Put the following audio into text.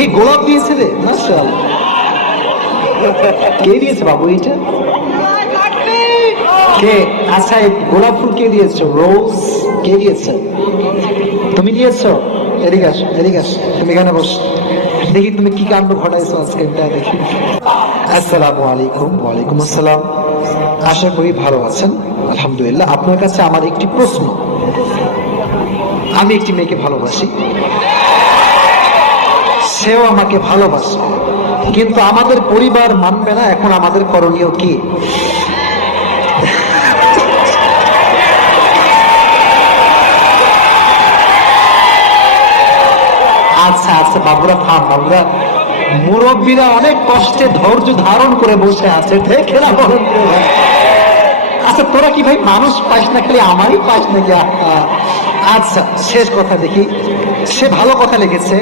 এই গোলাপ দিয়েছে রে, মাশাআল্লাহ। কে দিয়েছে বাবু এটা? কে? আচ্ছা, এই গোলাপ ফুল কে দিয়েছো? রোজ কে দিয়েছে? তুমি দিয়েছো? এদিকে আসো, এদিকে আসো, তুমি এখানে বসো। দেখি তুমি কি কাণ্ড ঘটাইছো আজকে, এটা দেখি। আসসালামু আলাইকুম। ওয়ালাইকুম আসসালাম। আশা করি ভালো আছেন। আলহামদুলিল্লাহ। আপনার কাছে আমার একটি প্রশ্ন। আমি একটি মেয়েকে ভালোবাসি, সেও আমাকে ভালোবাসে, কিন্তু আমাদের পরিবার মানবে না। এখন আমাদের করণীয় কি? আচ্ছা আচ্ছা বাবুরা, থাম বাবুরা। মুরব্বীরা অনেক কষ্টে ধৈর্য ধারণ করে বসে আছে, দেখে না বলেন? আচ্ছা, তোরা কি ভাই মানুষ পাইস না, খালি আমারই পাইস নাকি? আচ্ছা, শেষ কথা দেখি। সে ভালো কথা লিখেছে।